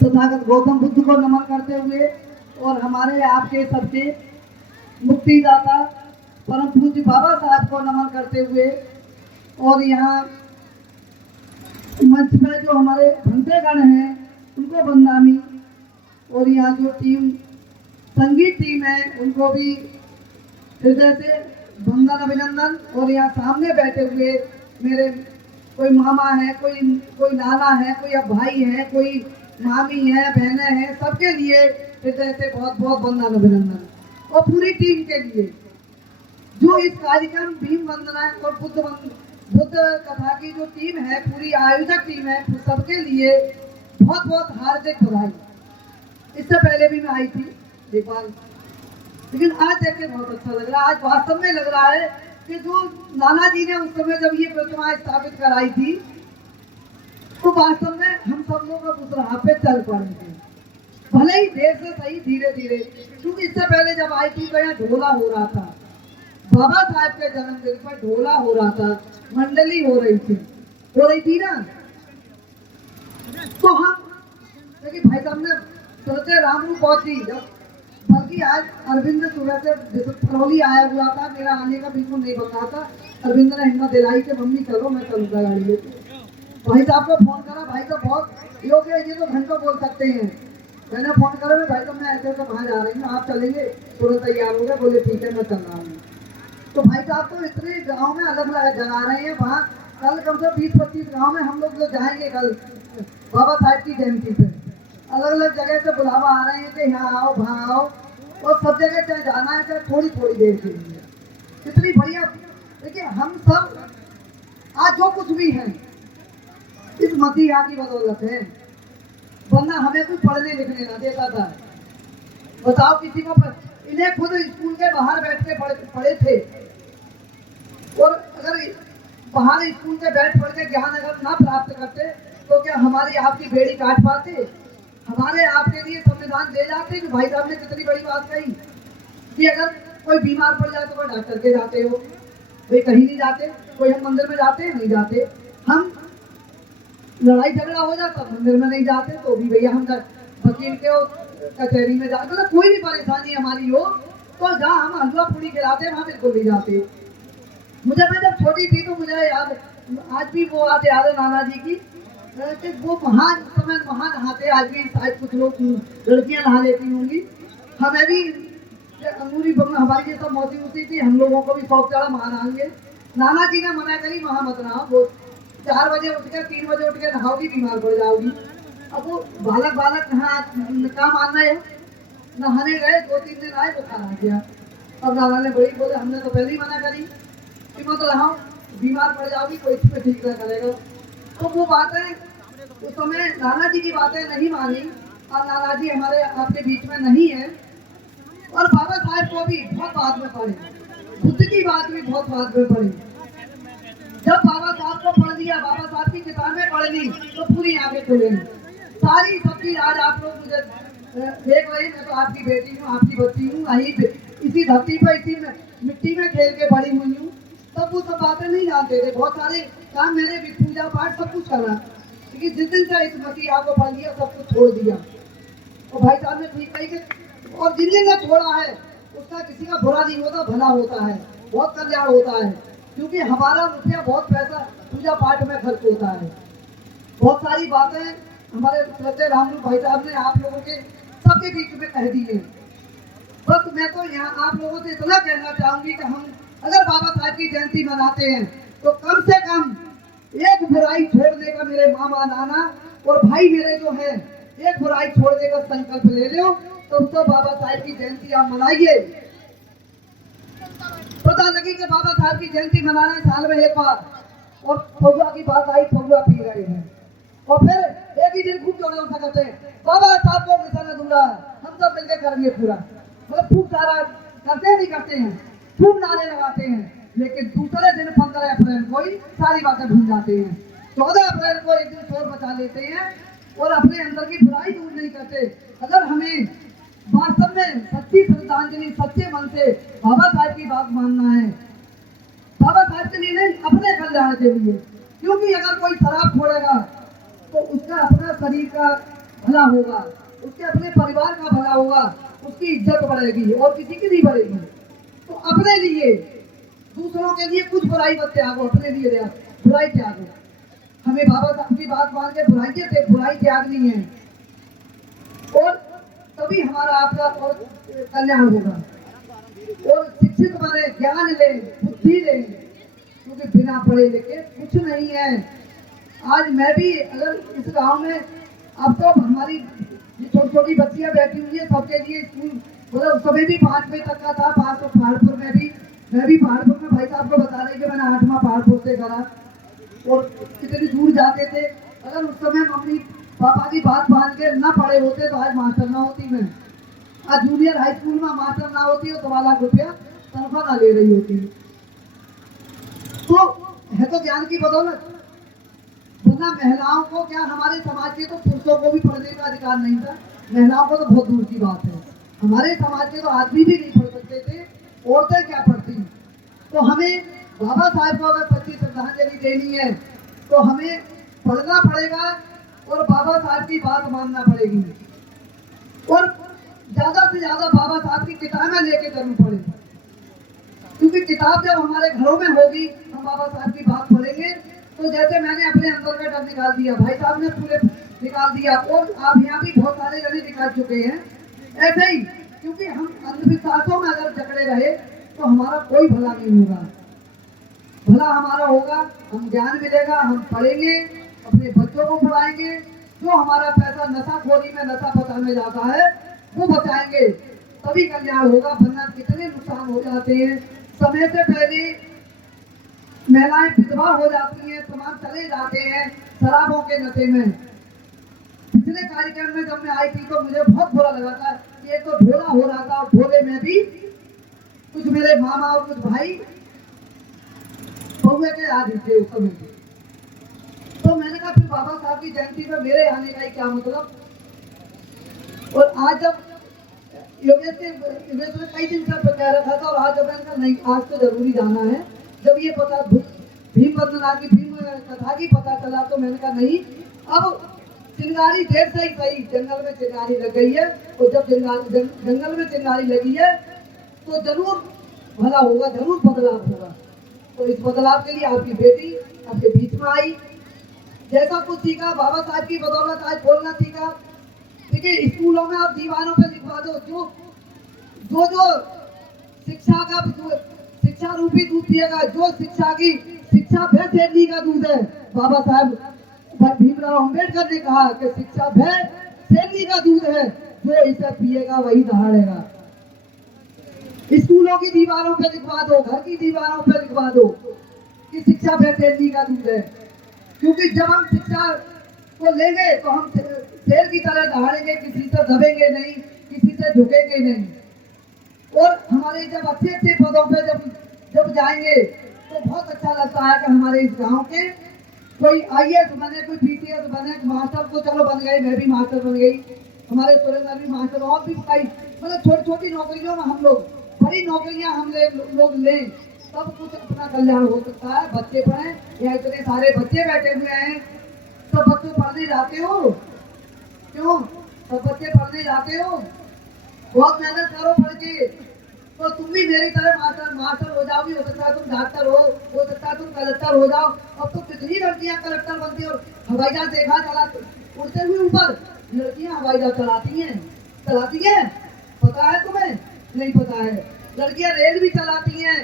तथागत गौतम बुद्ध को नमन करते हुए और हमारे आपके सबके मुक्तिदाता परम पूज्य बाबा साहब को नमन करते हुए और यहाँ मंच पर जो हमारे भंतेगण हैं उनको बंदामी और यहाँ जो टीम संगीत टीम है उनको भी हृदय से वंदन अभिनंदन। और यहाँ सामने बैठे हुए मेरे कोई मामा है, कोई नाना है, कोई अब भाई है, कोई मामी है, बहनें हैं, सबके लिए हृदय से बहुत बहुत वंदन अभिनंदन। और पूरी टीम के लिए जो इस कार्यक्रम भीम वंदना और बुद्ध कथा की जो टीम है, पूरी आयोजक टीम है, सबके लिए बहुत बहुत हार्दिक बधाई। इससे पहले भी मैं आई थी एक बार, लेकिन आज देख के बहुत अच्छा लग रहा है। आज वास्तव में लग रहा है कि जो नाना जी ने उस समय जब ये प्रतिमा स्थापित कराई थी तो वास्तव में हम सब लोग उस राह पे चल पड़े थे, भले ही देर से सही, धीरे धीरे। क्योंकि इससे पहले जब आई थी तो यहाँ ढोला हो रहा था, बाबा साहब के जन्मदिन पर ढोला हो रहा था, मंडली हो रही थी ना। तो हम देखिए भाई साहब ने सोचे रामू पहुंची जब, बल्कि आज अरविंद सुबह से फरौली आया हुआ था, मेरा आने का बिल्कुल नहीं बता था। अरविंद ने हिम्मत दिलाई कि मम्मी चलो, मैं चलूंगा गाड़ी लेके। भाई साहब को फोन करा, भाई साहब बहुत योग्य है, ये तो घंटों बोल सकते हैं। मैंने फोन करा, भाई साहब मैं ऐसे वहाँ जा रही हूँ, आप चलेंगे? तुरंत तैयार हो गए, बोले ठीक है मैं चल रहा हूँ। तो भाई साहब तो इतने गाँव में अलग अलग जगा रहे हैं, वहाँ कल कम से 20-25 गाँव में हम लोग जो जाएंगे कल बाबा साहब की जयंती पे, अलग अलग जगह से बुलावा आ रहे हैं कि यहाँ आओ, वहाँ आओ, और सब जगह चाहे जाना है, चाहे थोड़ी थोड़ी देर के लिए। कितनी बढ़िया। देखिए हम सब आज जो कुछ भी हैं इस मसीहा की बदौलत है, वरना हमें कुछ पढ़ने लिखने ना देता था। बताओ किसी को इन्हें खुद स्कूल के बाहर बैठ के पढ़े थे, और अगर बाहर स्कूल के बैठ पढ़ के ज्ञान अगर ना प्राप्त करते तो क्या हमारी आपकी बेड़ी काट पाते? हमारे आपके लिए संविधान ले जाते? कि भाई साहब ने कितनी बड़ी बात कही कि अगर कोई बीमार पड़ जाए तो कोई डॉक्टर के जाते हो, भाई कहीं नहीं जाते। कोई हम मंदिर में जाते हैं, नहीं जाते। हम लड़ाई झगड़ा हो जाता मंदिर में नहीं जाते, तो भी भैया हम वकील के कचहरी में जाते। मतलब कोई भी परेशानी हमारी हो तो जहाँ हम हलवा पूरी खिलाते वहाँ बिल्कुल नहीं जाते। मुझे मैं जब छोटी थी तो मुझे याद, आज भी वो बात याद है नाना जी की, कि वो महान समय वहाँ नहाते। आज भी शायद कुछ लोग लड़कियां नहा लेती होंगी, हमें भी अंगूरी हमारी ये सब मौसी उसी थी, हम लोगों को भी शौक चढ़ा वहाँ नहाएंगे। नाना जी ने मना करी वहाँ मत नहाओ, वो 4 बजे उठ के 3 बजे उठ के नहाओगी, बीमार पड़ जाओगी। अब वो बालक नहा काम आना है, नहाने गए, 2-3 दिन आए, बुखार आ गया। अब नाना ने बड़ी बोले हमने तो पहले ही मना करी कि मत नहाओ, बीमार पड़ जाओगी, कोई इसमें ठीक ना करेगा। तो वो बातें उस समय नाना जी की बातें नहीं मानी, और नाना जी हमारे आपके बीच में नहीं है। और बाबा साहब को भी बहुत बाद में पढ़े, बुद्ध की बात भी बहुत बाद में पढ़ी। जब बाबा साहब को पढ़ दिया, बाबा साहब की किताबें पढ़ ली तो पूरी आंखें खुले। सारी सब चीज आज आप लोग मुझे देख रहे हैं, मैं तो आपकी बेटी हूँ, आपकी बच्ची हूँ, इसी धरती पर इसी मिट्टी में खेल के बड़ी हुई हूँ। तब वो सब बातें नहीं जानते थे, बहुत सारे काम मैंने भी पूजा पाठ सब कुछ करा, लेकिन जिस दिन से इस मसीहा को पढ़ लिया सब कुछ छोड़ दिया। और भाई साहब ने ठीक कही कि और जिन ने छोड़ा है उसका किसी का बुरा नहीं होता, भला होता है, बहुत कल्याण होता है। क्योंकि हमारा रुपया बहुत पैसा पूजा पाठ में खर्च होता है। बहुत सारी बातें हमारे श्रद्धेय रामलू भाई साहब ने आप लोगों के सबके बीच में कह दी है। बस मैं तो यहाँ आप लोगों से इतना कहना चाहूंगी कि हम अगर बाबा साहब की जयंती मनाते हैं तो कम से कम एक बुराई छोड़ने का, मेरे मामा नाना और भाई मेरे जो है, एक बुराई छोड़ने का संकल्प ले लो। तो बाबा साहब की जयंती आप मनाइए। पता लगी कि बाबा साहब की जयंती मनाना है साल में एक बार, और फगुआ की बात आई, फगुआ पी रहे हैं, और फिर एक ही दिन खूब जोड़े उठा करते हैं बाबा साहब को मिशन अधूरा है, हम सब मिलकर करेंगे पूरा। मतलब खूब सारा करते नहीं करते हैं, खूब नारे लगाते हैं, लेकिन दूसरे दिन 15 अप्रैल को ही सारी बातें भूल जाते हैं। 14 अप्रैल को एक दिन शोर मचा लेते हैं और अपने अंदर की बुराई दूर नहीं करते। अगर हमें वास्तव में सच्ची श्रद्धांजलि सच्चे मन से बाबा साहब की बात मानना है, बाबा साहब के लिए नहीं, अपने कल्याण के लिए। क्योंकि अगर कोई शराब छोड़ेगा तो उसका अपना शरीर का भला होगा, उसके अपने परिवार का भला होगा, उसकी इज्जत बढ़ेगी और किसी की नहीं बढ़ेगी। तो अपने लिए, दूसरों के लिए कुछ बुराई मत त्यागो, अपने लिए बुराई त्यागो। हमें बाबा साहब की बात मान के बुराई त्यागनी है और तभी हमारा आपका और कल्याण होगा। और शिक्षित बने, ज्ञान लें, बुद्धि लें, क्योंकि बिना पढ़े लिखे कुछ नहीं है। आज मैं भी अगर इस गांव में, अब तो हमारी छोटी छोटी बच्चियां बैठी हुई है, सबके लिए स्कूल मतलब सभी भी 5वीं तक का था। पास पहाड़पुर में भी, मैं भी पहाड़पुर में भाई साहब को बता रही कि मैंने 8वां पहाड़पुर से करा और कितनी दूर जाते थे। अगर उस समय मम्मी पापा की बात मान के न पढ़े होते तो आज मास्टर ना होती मैं, आज जूनियर हाई स्कूल में मास्टर ना होती और 2 लाख रुपया तनख्वाह ना ले रही होती। तो है तो ज्ञान की बदौलत, वरना महिलाओं को क्या, हमारे समाज के तो पुरुषों को भी पढ़ने का अधिकार नहीं था, महिलाओं को तो बहुत दूर की बात है। हमारे समाज के तो आदमी भी नहीं पढ़ सकते थे, औरतें क्या पढ़ती। तो हमें बाबा साहब को अगर सच्ची श्रद्धांजलि देनी है तो हमें पढ़ना पड़ेगा और बाबा साहब की बात मानना पड़ेगी और ज्यादा से ज्यादा बाबा साहब की किताबें लेके जरूर पढ़े, क्योंकि किताब जब हमारे घरों में होगी, हम बाबा साहब की बात पढ़ेंगे। तो जैसे मैंने अपने अंदर का डर निकाल दिया, भाई साहब ने पूरे निकाल दिया और आप यहाँ भी बहुत सारे जने निकाल चुके हैं, ऐसे ही। क्योंकि हम अंधविश्वासों में अगर जकड़े रहे तो हमारा कोई भला नहीं होगा। भला हमारा होगा, हम ज्ञान मिलेगा, हम पढ़ेंगे, अपने बच्चों को पढ़ाएंगे, जो हमारा पैसा नशाखोरी में, नशा पचाने जाता है वो बचाएंगे, तभी कल्याण होगा। वरना कितने नुकसान हो जाते हैं। समय से पहले महिलाएं विधवा हो जाती हैं, तमाम चले जाते हैं शराबों के नशे में। पिछले कार्यक्रम में जब मैं आई थी तो मुझे बहुत बुरा लगा था कि एक तो ढोला हो रहा था और ढोले में भी कुछ मेरे मामा और कुछ भाई बहुए के आदि थे उस समय। तो मैंने कहा फिर बाबा साहब की जयंती में मेरे आने का ही क्या मतलब। और आज जब योगेश ने कई दिन से कह रखा था और आज जब मैंने कहा नहीं, आज तो जरूरी जाना है। जब ये पता भीम वंदना की, भीम कथा की पता चला तो मैंने कहा नहीं, अब चिंगारी देर से ही सही, जंगल में चिंगारी लग गई है और जब जंगल में चिंगारी लगी है तो जरूर भला होगा, जरूर बदलाव होगा। तो इस बदलाव के लिए आपकी बेटी आपके बीच में आई, जैसा कुछ सीखा बाबा साहब की बदौलत आज बोलना सीखा। देखिए स्कूलों में आप दीवारों पे लिखवा दो, जो जो शिक्षा का, शिक्षा रूपी दूध पिएगा, जो शिक्षा की शिक्षा भय शेरनी का दूध है। बाबा साहब भीमराव अम्बेडकर ने कहा कि शिक्षा भय शेरनी का दूध है, जो इसे पिएगा वही दहाड़ेगा। स्कूलों की दीवारों पे लिखवा दो, घर की दीवारों पे लिखवा दो कि शिक्षा भय शेरनी का दूध है। क्योंकि जब हम शिक्षा को लेंगे तो हम शेर की तरह दहाड़ेंगे, किसी से दबेंगे नहीं, किसी से झुकेंगे नहीं। और हमारे जब अच्छे अच्छे पदों पे जब जाएंगे तो बहुत अच्छा लगता है कि हमारे इस गांव के कोई IAS बने, कोई PTS बने, मास्टर तो चलो बन गए, मैं भी मास्टर बन गई, हमारे सुरेंद्र भी मास्टर, और भी कई मतलब छोटी छोटी नौकरियों में हम लोग, बड़ी नौकरियां हम लोग लें, तब कुछ अपना कल्याण हो सकता है। बच्चे पढ़े, या इतने सारे बच्चे बैठे हुए हैं, तो बच्चों पढ़ने जाते हो क्यों? तो बच्चे पढ़ने जाते हो, बहुत मेहनत करो पढ़ के, तो तुम भी मेरी तरह मास्टर हो जाओगी। हो सकता है तुम डॉक्टर हो सकता है तुम कलेक्टर हो जाओ। अब तो कितनी लड़कियां कलेक्टर बनती है और हवाई जहाज देखा चला उड़ते हुए ऊपर, लड़कियां हवाई जहाज चलाती हैं, पता है तुम्हें? नहीं पता है। लड़कियां रेल भी चलाती हैं।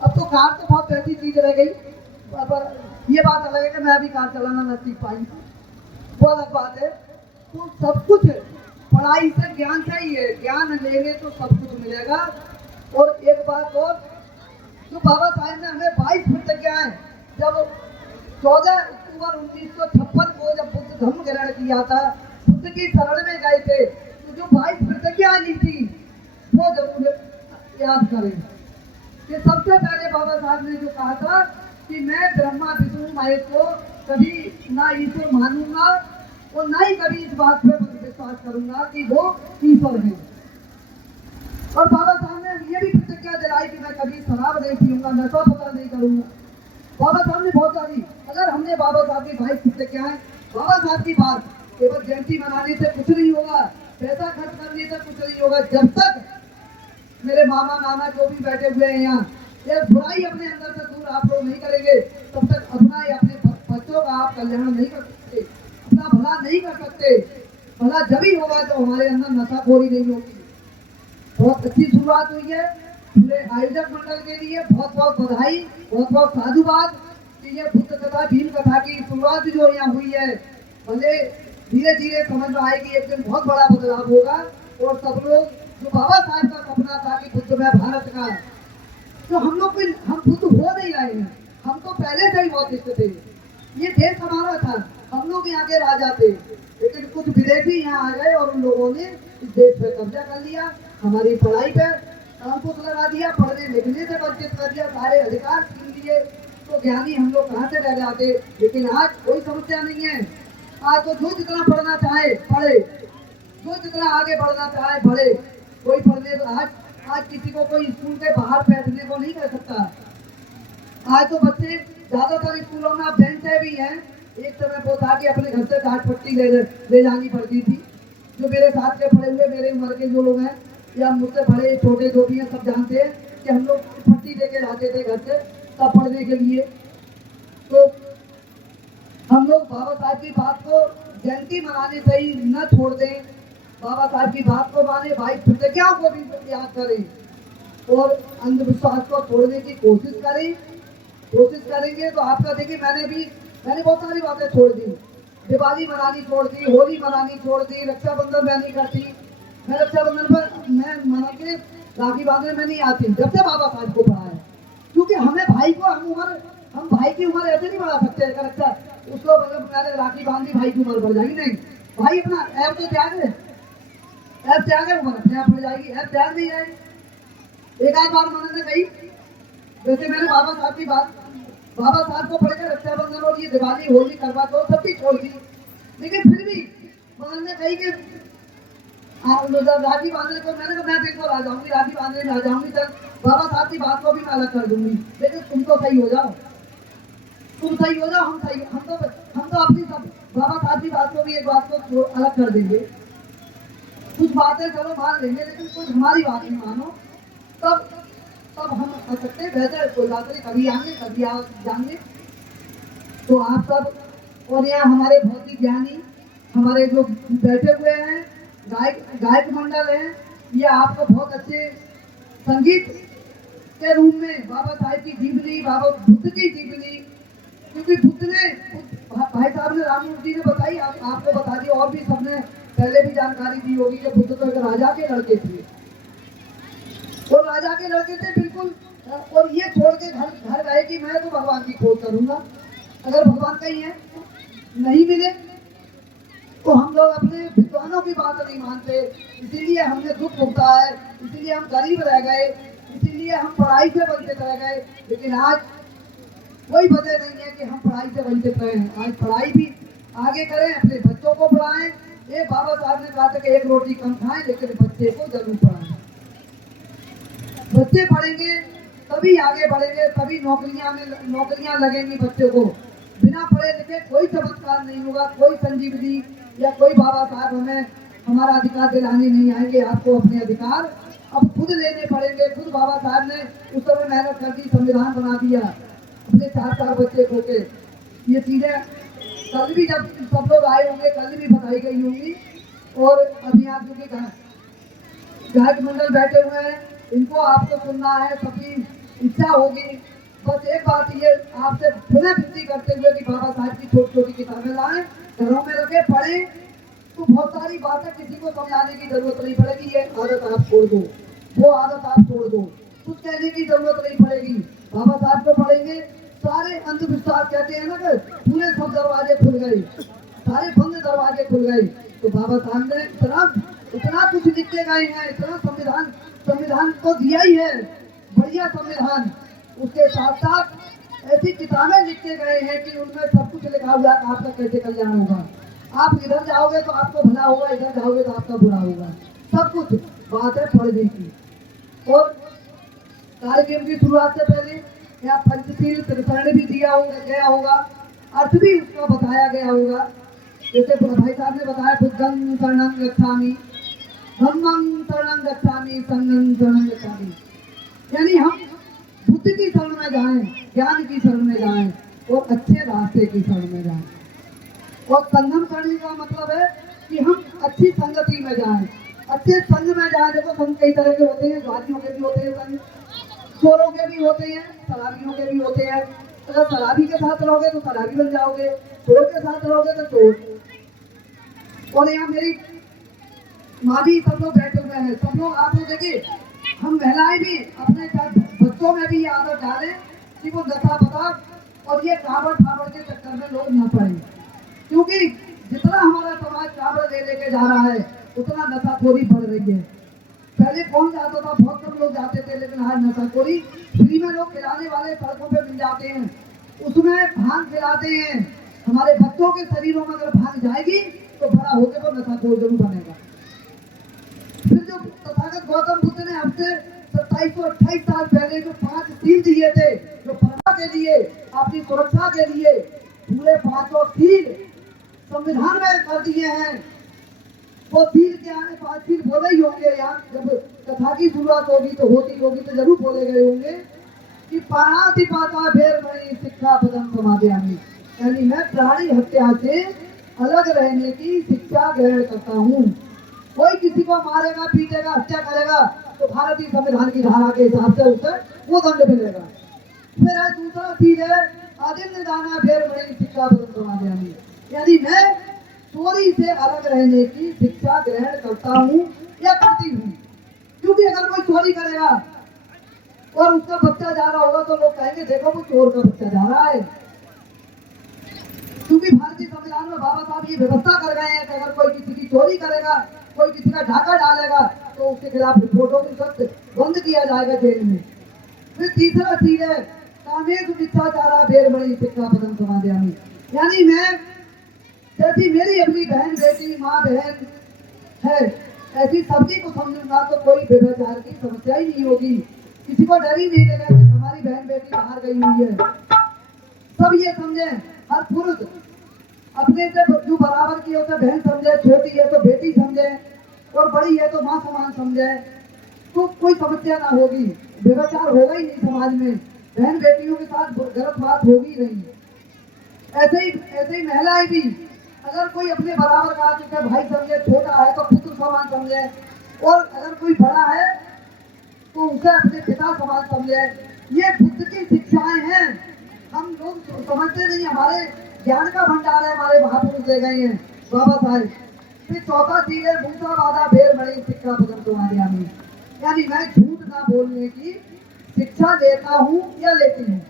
अब तो कार तो बहुत ऐसी चीज रह गई, पर ये बात अलग है कि मैं अभी कार चलाना न सीख पाई, वो अलग बात है। तो सब कुछ पढ़ाई से, ज्ञान से ही है, ज्ञान लेंगे तो सब कुछ मिलेगा। और एक बात और, जो बाबा साहब ने हमें 22 प्रतिज्ञाएं, जब 14 अक्टूबर 1956 को जब बुद्ध धर्म ग्रहण किया था, बुद्ध की शरण में गए थे, तो जो 22 प्रतिज्ञाएं ली थी वो जरूर याद करें। कि सबसे पहले बाबा साहब ने जो कहा था कि मैं ब्रह्मा विष्णु महेश को कभी ना ईश्वर मानूंगा और ना ही कभी इस बात पर विश्वास करूंगा कि वो ईश्वर है। और बाबा साहब ने ये भी प्रतिज्ञा दिलाई कि मैं कभी शराब नहीं पीऊंगा, नशा पता नहीं करूंगा। बाबा साहब ने बहुत सारी, अगर हमने बाबा साहब की 22 प्रतिज्ञाएं, बाबा साहब की बात केवल जयंती मनाने से कुछ नहीं होगा, पैसा खर्च करने से कुछ नहीं होगा। जब तक मेरे मामा नाना जो भी बैठे हुए हैं यहाँ, ये बुराई अपने अंदर से दूर आप लोग नहीं करेंगे, तब तक अपना या अपने बच्चों का आप कल्याण नहीं कर सकते, अपना भला नहीं कर सकते। भला जब ही होगा जब हमारे अंदर नशाखोरी नहीं होगी। बहुत अच्छी शुरुआत हुई है। पूरे आयोजक मंडल के लिए बहुत बहुत बधाई, बहुत बहुत साधुवाद कि ये बुद्ध कथा भीम कथा की शुरुआत जो यहाँ हुई है, भले धीरे धीरे समझ में आएगी, एक दिन बहुत बड़ा बदलाव होगा और सब लोग जो बाबा साहब का सपना था कि बुद्ध में भारत का, तो हम लोग भी हम बुद्ध हो नहीं रहे हैं, हम तो पहले से ही बहुत थे। ये देश हमारा था, हम लोग यहाँ के राजा थे, लेकिन कुछ विदेशी यहाँ आ गए और उन लोगों ने इस देश पे कब्जा कर लिया, हमारी पढ़ाई पे अंकुश लगा दिया, पढ़ने लिखने से वंचित कर दिया, सारे अधिकार छीन लिए। तो ज्ञानी हम लोग कहाँ से रह जाते। लेकिन आज कोई समस्या नहीं है। आज तो जो जितना पढ़ना चाहे पढ़े, जो जितना आगे बढ़ना चाहे बढ़े। कोई पढ़ने आज किसी को कोई स्कूल के बाहर बैठने को नहीं कर सकता। आज तो बच्चे ज्यादातर स्कूलों में बेंच भी हैं। एक समय वो था कि अपने घर से डांट पट्टी ले जानी पड़ती थी। जो मेरे साथ के पढ़े हुए मेरे उम्र के जो लोग हैं या मुझसे बड़े छोटे जो भी हैं सब जानते हैं कि हम लोग पट्टी लेके जाते थे घर से तब पढ़ने के लिए। तो हम लोग बाबा साहब की बात को जयंती मनाने से ही न छोड़ दें, बाबा साहब की बात को माने, भाई प्रतिज्ञाओं को भी याद करें और अंधविश्वास को छोड़ने की कोशिश करें। कोशिश करेंगे तो आपका देखिए मैंने बहुत सारी बातें छोड़ दी, दिवाली मनानी छोड़ दी, होली मनानी छोड़ दी, रक्षाबंधन मैं नहीं करती। मैं रक्षाबंधन पर मैं मना के राखी बांधने में नहीं आती जब से बाबा साहब को पढ़ा है, क्योंकि हमें भाई को हम भाई की उम्र ऐसे नहीं बढ़ा सकते। अगर अच्छा उसको मतलब मैंने राखी बांधी भाई की उम्र बढ़ जाएगी, नहीं। भाई अपना ऐप तो त्याग है, ऐप त्याग है, उम्र अपने आप बढ़ जाएगी, ऐप त्याग नहीं जाएगी। एक आध बार मैंने कही, जैसे मैंने बाबा साहब की बात, बाबा साहब को पढ़कर रक्षाबंधन और ये दिवाली होली करवा दो सब भी छोड़ दी, लेकिन फिर भी मैंने कही कि राखी बांधने को मैंने कहा मैं बिल्कुल आ जाऊंगी, राखी बांधने में आ जाऊंगी, तक बाबा साहब की बात को भी मैं अलग कर दूंगी, लेकिन तुम तो सही हो जाओ, तुम सही हो जाओ, हम तो अपनी सब बाबा साहब की बात को भी एक बात को अलग कर देंगे। कुछ बातें चलो मान लेंगे, लेकिन कुछ हमारी बात नहीं मानो, तब हम कर सकते हैं। वैसे कोई बात नहीं, कभी आएंगे कभी जाएंगे। तो आप सब और यहाँ हमारे बहुत ही ज्ञानी हमारे जो बैठे हुए हैं गायक मंडल है, ये आपको बहुत अच्छे संगीत के रूप में बाबा साहब की जीवनी, बाबा बुद्ध की जीवनी, क्योंकि बुद्ध ने भाई साहब ने राममूर्ति ने बताई, आपको बता दी, और भी सबने पहले भी जानकारी दी होगी कि बुद्ध तो एक राजा के लड़के थे, और राजा के लड़के थे बिल्कुल। और ये छोड़ के घर गए कि मैं तो भगवान की खोज करूंगा। अगर भगवान कहीं है नहीं मिले तो हम लोग अपने विद्वानों की बात नहीं मानते, इसीलिए हमने दुख भुगता है, इसीलिए हम गरीब रह गए, इसीलिए हम पढ़ाई से वंचित रह गए। लेकिन आज कोई वजह नहीं है कि हम पढ़ाई से वंचित रहे हैं। आज पढ़ाई भी आगे करें, अपने बच्चों को पढ़ाएं। एक बाबा साहब ने कहा था कि एक रोटी कम खाएं, लेकिन बच्चे को जरूर पढ़ाएं। बच्चे पढ़ेंगे तभी आगे बढ़ेंगे, तभी नौकरियां लगेंगी बच्चों को। बिना पढ़े लिखे कोई चमत्कार नहीं होगा, कोई संजीवनी या कोई बाबा साहब हमें हमारा अधिकार दिलाने नहीं आएंगे। आपको अपने अधिकार अब खुद लेने पड़ेंगे। खुद बाबा साहब ने उस समय मेहनत कर दी, संविधान बना दिया अपने 4 बच्चे खो के। ये चीजें कल भी जब सब लोग आए होंगे कल भी बताई गई होंगी। और अभी आप जो गायक मंडल बैठे हुए हैं, इनको आपको सुनना है, सबकी इच्छा होगी। बस एक बात ये आपसे पुनः विनती करते हुए कि बाबा साहब की छोटी छोटी किताबें लाएं, घरों में रखे, पढ़ें, तो बहुत सारी बातें किसी को समझाने की जरूरत नहीं पड़ेगी। ये आदत आप छोड़ दो, वो आदत आप छोड़ दो, कुछ कहने की जरूरत नहीं पड़ेगी। बाबा साहब को पढ़ेंगे, सारे अंधविश्वास कहते हैं ना कि पूरे सब दरवाजे खुल गए, सारे बंद दरवाजे खुल गए। तो बाबा साहब ने इतना कुछ लिख के गए हैं, इतना संविधान तो दिया ही है, बढ़िया संविधान। उसके साथ साथ ऐसी किताबें लिख के गए हैं कि उनमें सब कुछ लिखा हुआ है आपका कैसे कल्याण होगा। आप इधर जाओगे तो आपको भला होगा, इधर जाओगे तो आपका बुरा होगा, सब कुछ बात है पढ़ने की। और कार्यक्रम की शुरुआत से पहले यहाँ पंचशील त्रिकरण भी दिया गया होगा, अर्थ भी उसका बताया गया होगा। जैसे भाई साहब ने बताया बुद्धं शरणं गच्छामि, धम्मं शरणं गच्छामि, संघं शरणं गच्छामि। यानी हम बुद्ध की शरण में जाएं, ज्ञान की शरण में जाएं और अच्छे रास्ते की शरण में जाएं। और संगम करने का मतलब है कि हम अच्छी संगति में जाएं, अच्छे संग में जाएं। देखो संग कई तरह के होते हैं, जातियों के भी होते हैं संग, चोरों के भी होते हैं, शराबियों के भी होते हैं। अगर शराबी के साथ रहोगे तो शराबी बन जाओगे, चोर के साथ रहोगे तो चोर। और यहाँ मेरी माँ भी सब लोग बैठे हुए हैं, सब लोग आप लोग देखिए, हम महिलाएं भी अपने बच्चों में भी ये आदत डालें कि वो नशा पदार्थ और ये कावड़ फावड़ के चक्कर में लोग न पड़े, क्योंकि जितना हमारा समाज कावड़ ले लेके जा रहा है उतना नशाखोरी बढ़ रही है। पहले कौन जाता था, बहुत कम लोग जाते थे, लेकिन आज नशाखोरी फ्री में लोग खिलाने वाले सड़कों पे मिल जाते हैं, उसमें भांग खिलाते हैं। हमारे बच्चों के शरीरों में अगर भांग जाएगी तो बड़ा होकर वो नशाखोर जरूर बनेगा। फिर जो तथागत गौतम बुद्ध ने हमसे 2728 साल पहले जो 5 सील दिए थे, जो परंपरा के लिए, अपनी सुरक्षा के लिए, पूरे 5 सील संविधान में कर दिए हैं। वो सील क्या है, 5 सील बोले ही होंगे यार, जब कथा की शुरुआत होगी तो होती होगी तो जरूर बोले गए होंगे कि पाणातिपाता भेरमणि शिक्षा पदम समादयामि, यानी मैं प्राणी हत्या से अलग रहने की शिक्षा ग्रहण करता हूँ। कोई किसी को मारेगा, पीटेगा, हत्या करेगा तो भारतीय संविधान की धारा के हिसाब से उसे वो दंड मिलेगा। फिर है दूसरा सील है आदिन्य दाना भेरमणि शिक्षा पदम समादयामि, यानी मैं चोरी से अलग रहने की शिक्षा ग्रहण करता हूँ या करती हूँ। क्योंकि अगर कोई चोरी करेगा और उसका बच्चा जा रहा होगा तो लोग कहेंगे देखो वो चोर का बच्चा जा रहा है। क्योंकि भारतीय संविधान में बाबा साहब ये व्यवस्था कर गए हैं कि अगर कोई किसी की चोरी करेगा, कोई किसी का ढाका डालेगा तो उसके खिलाफ रिपोर्टों की सख्त बंद किया जाएगा जेल में। फिर तीसरा सील है कामेषु मिथ्याचारा भेरमणि शिक्षा पदम समादयामि, यानी मैं जैसी मेरी अपनी बहन बेटी माँ बहन है ऐसी सभी को समझूंगा तो कोई व्यभिचार की समस्या ही नहीं होगी। किसी को डर ही नहीं लगेगा कि हमारी बहन बेटी बाहर गई हुई है। सब ये समझे, हर पुरुष अपने से जो बराबर की होता है बहन समझे, छोटी है तो बेटी समझे और बड़ी है तो माँ समान समझे, तो कोई समस्या ना होगी, व्यभिचार होगा ही नहीं समाज में, बहन बेटियों के साथ गलत बात होगी नहीं। ऐसे ही महिलाएं भी अगर कोई अपने बराबर का आदमी भाई समझे, छोटा है तो पुत्र समान समझे, और अगर कोई बड़ा है तो उसे अपने पिता समान समझे। ये बुद्ध की शिक्षाएं हैं, हम लोग समझते नहीं, हमारे ज्ञान का भंडार है, हमारे महापुरुष दे गए हैं बाबा साहब। फिर चौथा सील है मूसा वादा भेरमणि शिक्षा पदम समादयामि, यानी मैं झूठ ना बोलने की शिक्षा लेता हूँ या लेती हूँ।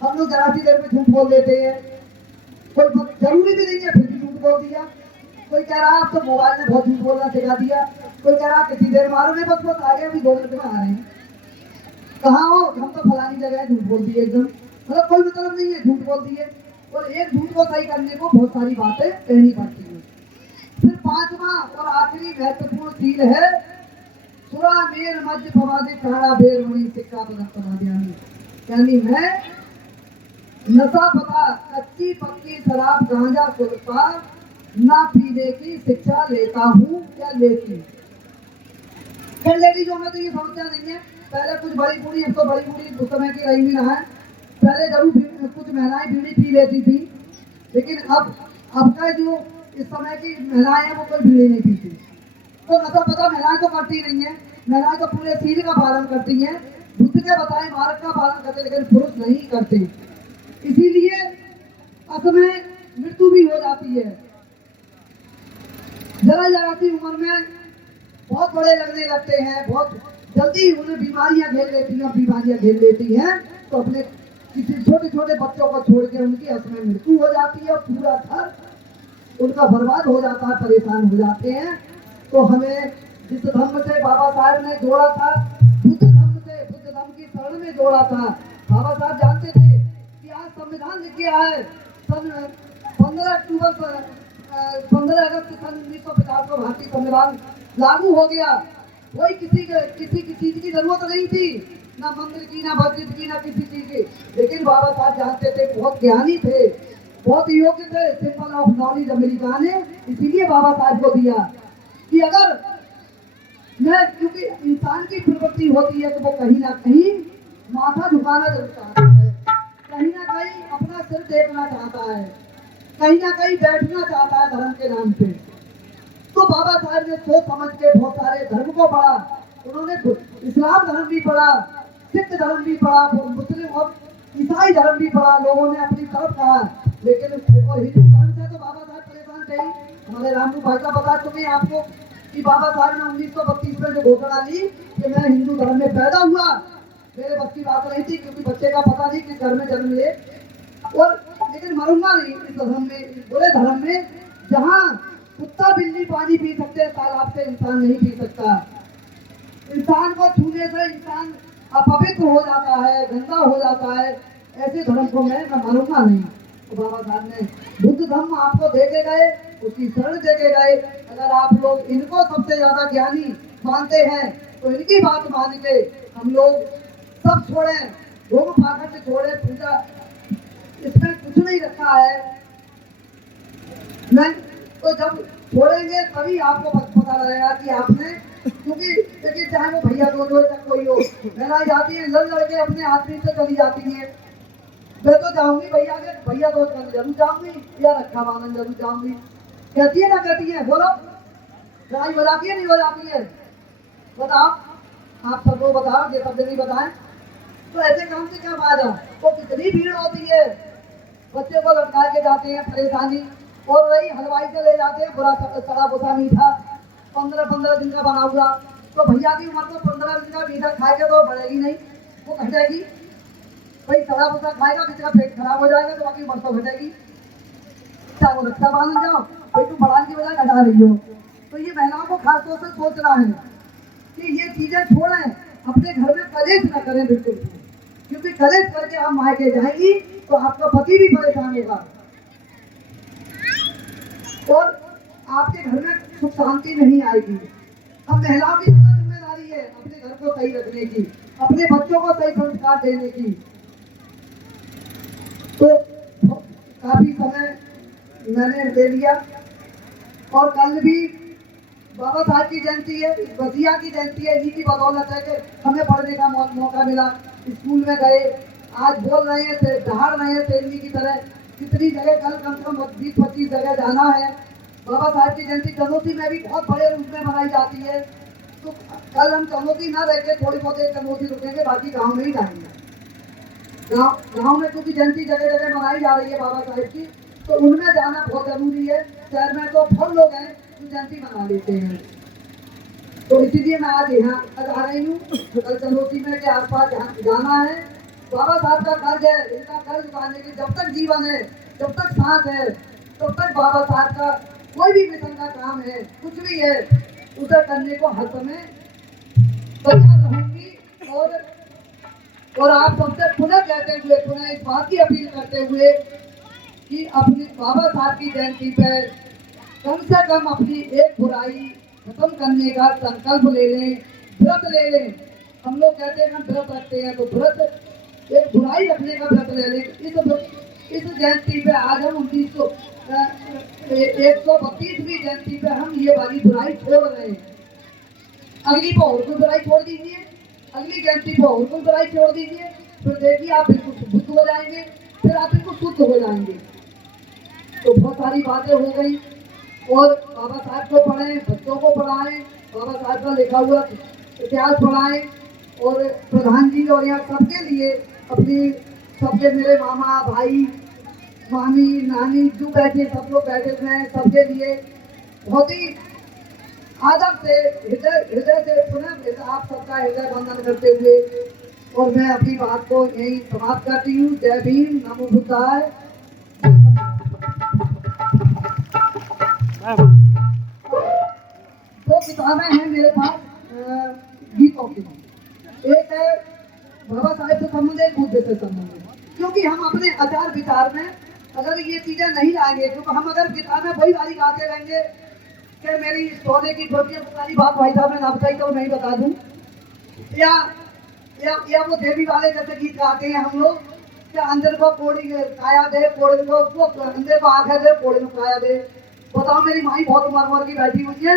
हम लोग जरा सी देर में झूठ बोल देते हैं, कोई जरूरी भी नहीं है फिर भी झूठ बोल दिया। कोई कह रहा आप तो मोबाइल में बहुत झूठ बोलना सिखा दिया, कोई कह रहा कितनी देर मारो में बस आ गए, अभी 2 मिनट में आ रहे हैं। कहाँ हो, हम तो फलानी जगह झूठ बोल दिए एकदम, मतलब कोई मतलब नहीं है, झूठ बोल दिए। और एक झूठ को सही करने को बहुत सारी बातें कहनी पड़ती है। फिर 5वां और आखिरी महत्वपूर्ण सील है सुरा मेर मध्य फवादि तारा भेरमणि शिक्षा पदम समादयामि, यानी मैं नशा पदार्थ, कच्ची पक्की शराब, गांजा, सुल्फान ना पीने की शिक्षा लेता हूँ या लेती हूँ। फिर लेडीजों में तो ये समस्या नहीं है, पहले कुछ बड़ी बूढ़ी, अब तो बड़ी बूढ़ी उस समय की रही भी ना है, पहले जरूर कुछ महिलाएं बीड़ी पी लेती थी, लेकिन अब का जो इस समय की महिलाएं हैं वो कोई बीड़ी नहीं पीती। तो नशा पता महिलाएं तो करती नहीं है, महिलाएं तो पूरे सील का पालन करती हैं, बुद्ध के बताए मार्ग का पालन करते, लेकिन पुरुष नहीं करते, इसीलिए असमय मृत्यु भी हो जाती है। जरा सी उम्र में बहुत बड़े लगने लगते हैं, बहुत जल्दी उन्हें बीमारियां घेर लेती हैं, तो अपने किसी छोटे छोटे बच्चों को छोड़ के उनकी असमय मृत्यु हो जाती है, पूरा घर उनका बर्बाद हो जाता है, परेशान हो जाते हैं। तो हमें जिस धर्म से बाबा साहब ने जोड़ा था, बुद्ध धर्म से, बुद्ध धर्म की शरण में जोड़ा था। बाबा साहब जानते थे कि आज संविधान लिख गया है, सन 15 अगस्त सन 1950 को भारतीय संविधान लागू हो गया। कोई किसी की चीज की जरूरत नहीं थी, ना मंदिर की, ना मस्जिद की, ना किसी चीज की, लेकिन बाबा साहब जानते थे, बहुत ज्ञानी थे, बहुत ही योग्य थे। सिंबल ऑफ नॉलेज अमेरिका ने इसीलिए बाबा साहब को दिया कि अगर मैं, क्योंकि इंसान की प्रवृत्ति होती है कि वो कहीं ना कहीं माथा झुकाना जरूर चाहता है, कहीं ना कहीं अपना सिर देखना चाहता है, कहीं ना कहीं बैठना चाहता है धर्म के नाम पे। तो बाबा साहब ने सोच समझ के बहुत सारे धर्म को पढ़ा। उन्होंने इस्लाम धर्म भी पढ़ा, सिख धर्म भी पढ़ा, मुस्लिम और ईसाई धर्म भी पढ़ा। लोगों ने अपनी तरफ कहा, लेकिन और हिंदू धर्म से तो बाबा साहब परेशान थे ही। हमारे रामू भाई का बता तुम्हें आपको कि बाबा साहब ने 1932 में जो घोषणा दी कि मैं हिंदू धर्म में पैदा हुआ, मेरे बस की बात नहीं थी, क्योंकि बच्चे का पता नहीं कि घर में जन्म ले, और लेकिन मरूंगा नहीं इस धर्म में, इस बुरे धर्म में जहाँ कुत्ता बिल्ली पानी पी सकते हैं, तालाब से इंसान नहीं पी सकता। इंसान को छूने से इंसान अपवित्र हो जाता है, गंदा हो जाता है। ऐसे धर्म को मैं मानूंगा नहीं। तो बाबा साहब ने बुद्ध धर्म आपको दे के गए, उसकी शरण दे के गए। अगर आप लोग इनको सबसे ज्यादा ज्ञानी मानते हैं तो इनकी बात मान के हम लोग सब छोड़े, धर्म पाखंड छोड़े, पूजा इसमें कुछ नहीं रखा है। नहीं तो जब छोड़ेंगे तभी आपको पता लगेगा कि आपने, क्योंकि देखिए चाहे वो भैया दो तक कोई हो, लड़ाई जाती है, लड़के अपने आदमी से चली जाती है। मैं तो जाऊंगी भैया के, भैया दो जरूर जाऊंगी, या रक्षाबंधन जरूर जाऊंगी, कहती है ना कहती है, बोलो लड़ाई हो जाती है नहीं हो जाती है? बताओ, आप सब लोग बताओ, ये सब नहीं बताएं तो ऐसे काम से क्या फायदा? वो कितनी भीड़ होती है, बच्चे को लटका के जाते हैं, परेशानी। और वही हलवाई से ले जाते हैं बुरा सड़ा बुसा मीठा, 15-15 दिन का बना हुआ। तो भैया की उम्र तो 15 दिन का मीठा खाएगा तो बढ़ेगी नहीं, वो घट जाएगी। भाई सड़ा बुसा खाएगा तो इसका पेट खराब हो जाएगा, तो बाकी उम्र तो घटेगी। क्या वो रक्षा बांधन जाओ, भाई तुम बढ़ाने की बजाय घटा रही हो। तो ये महिलाओं को खासतौर से सोचना है कि ये चीजें छोड़ें, अपने घर में कलेश न करें बिल्कुल भी, क्योंकि कलेश करके आप मायके जाएंगी तो आपका पति भी परेशान होगा और आपके घर में सुख शांति नहीं आएगी। अब महिलाओं की जिम्मेदारी है अपने घर को सही रखने की, अपने बच्चों को सही संस्कार देने की। तो काफी समय मैंने ले लिया, और कल भी बाबा साहब की जयंती है, बसिया की जयंती है। इन्हीं की बदौलत है कि हमें पढ़ने का मौका मिला, स्कूल में गए, आज बोल रहे थे, दहाड़ रहे थे इन्हीं की तरह। कितनी जगह कल कम से कम 20-25 जगह जाना है। बाबा साहब की जयंती चनौती में भी बहुत बड़े रूप में मनाई जाती है। तो कल हम चनौती ना रहकर थोड़ी बहुत एक चनौती रुकेंगे, बाकी गाँव में ही जाएंगे। गाँव में क्योंकि जयंती जगह जगह मनाई जा रही है बाबा साहब की, तो उनमें जाना बहुत जरूरी है। शहर में तो बहुत लोग हैं जो जयंती मना लेते हैं, तो इसीलिए मैं आज यहाँ आ रही हूँ। कल चनौती में के आसपास जाना है। बाबा साहब का कर्ज है, इनका कर्ज उठाने की जब तक जीवन है, जब तक सांस है, तब तक बाबा साहब का कोई भी मिशन का काम है, कुछ भी है, उसे करने को हर समय तैयार रहूंगी। और आप सबसे पुनः कहते हुए, पुनः इस बात की अपील करते हुए कि अपनी बाबा साहब की जयंती पर कम से कम अपनी एक बुराई खत्म करने का संकल्प ले लें, व्रत ले लें। हम लोग कहते हैं हम व्रत रखते हैं, तो व्रत एक बुराई रखने का व्रत ले लें। इस जयंती पे आज हम 132वीं जयंती पे हम ये वाली बुराई छोड़ रहे हैं। अगली को और कोई बुराई छोड़ दीजिए, अगली जयंती को और कोई बुराई छोड़ दीजिए, फिर देखिए आप बिल्कुल शुद्ध हो जाएंगे, फिर आप बिल्कुल शुद्ध हो जाएंगे। तो बहुत सारी बातें हो गई, और बाबा साहब को पढ़ें, बच्चों को पढ़ाएं, बाबा साहब का लिखा हुआ इतिहास पढ़ाएं। और प्रधान जी और यहाँ सबके लिए, अपनी सबके मेरे मामा भाई मामी नानी जो बैठे, सब लोग बैठे हुए हैं, सबके लिए बहुत ही आदर से हृदय से पुनः आप सबका हृदय वंदन करते हुए, और मैं अपनी बात को यही समाप्त करती हूँ। जय भीम, नमो बुद्धाय। दो किताबें हैं मेरे पास गीतों की, एक है बाबा साहब से संबंधित, एक बुद्ध से संबंधित। क्योंकि हम अपने आचार विचार में अगर ये चीजें नहीं लाएंगे, क्योंकि हम अगर किताब में वही वाली गाते रहेंगे कि मेरी सोने की छोटी पुरानी बात भाई साहब ने ना बताई तो मैं ही बता दूं, या वो देवी वाले जैसे गीत गाते हैं हम लोग, क्या अंदर को कोड़ी काया दे, कोड़ी को अंदर को आंखें दे, कोड़ी को काया दे। बताओ मेरी माई बहुत मर मर की बैठी हुई है,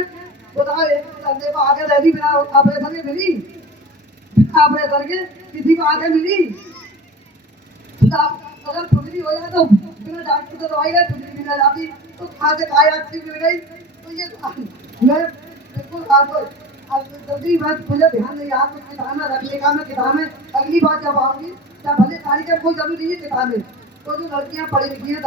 बताओ एक अंदर को आंखें दे दी बिना ऑपरेशन के मिली, ऑपरेशन के किसी को आंखें मिली? अगर खुजली हो जाए तो बिना डॉक्टर से दवाई ले खुजली मिल जाती, तो कहाँ से काया अच्छी मिल गई? तो ये मैं बिल्कुल आपको जल्दी मैं मुझे ध्यान नहीं, आप कुछ किताब में रख लेगा, मैं किताब में अगली बार जब आऊंगी तब भले सारी का कोई जरूरी नहीं है किताब में। तो जो लड़कियां पढ़ी लिखी हैं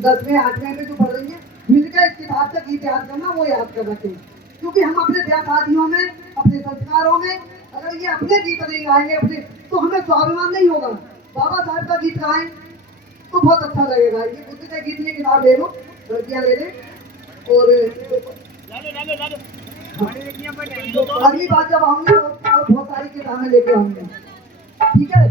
10वीं 8वीं में जो पढ़ रही हैं, मिलकर इस किताब से गीत याद करना, वो याद कर रखें। क्योंकि हम अपने ब्याह शादियों में, अपने संस्कारों में अगर ये अपने गीत नहीं गाएंगे अपने, तो हमें स्वाभिमान नहीं होगा। बाबा साहब का गीत गाएं तो बहुत अच्छा लगेगा। ये बुद्ध का गीत की किताब ले लो, लड़कियां ले लें, और अगली बार जब आऊंगे और बहुत सारी किताबें लेके आऊंगे, ठीक है?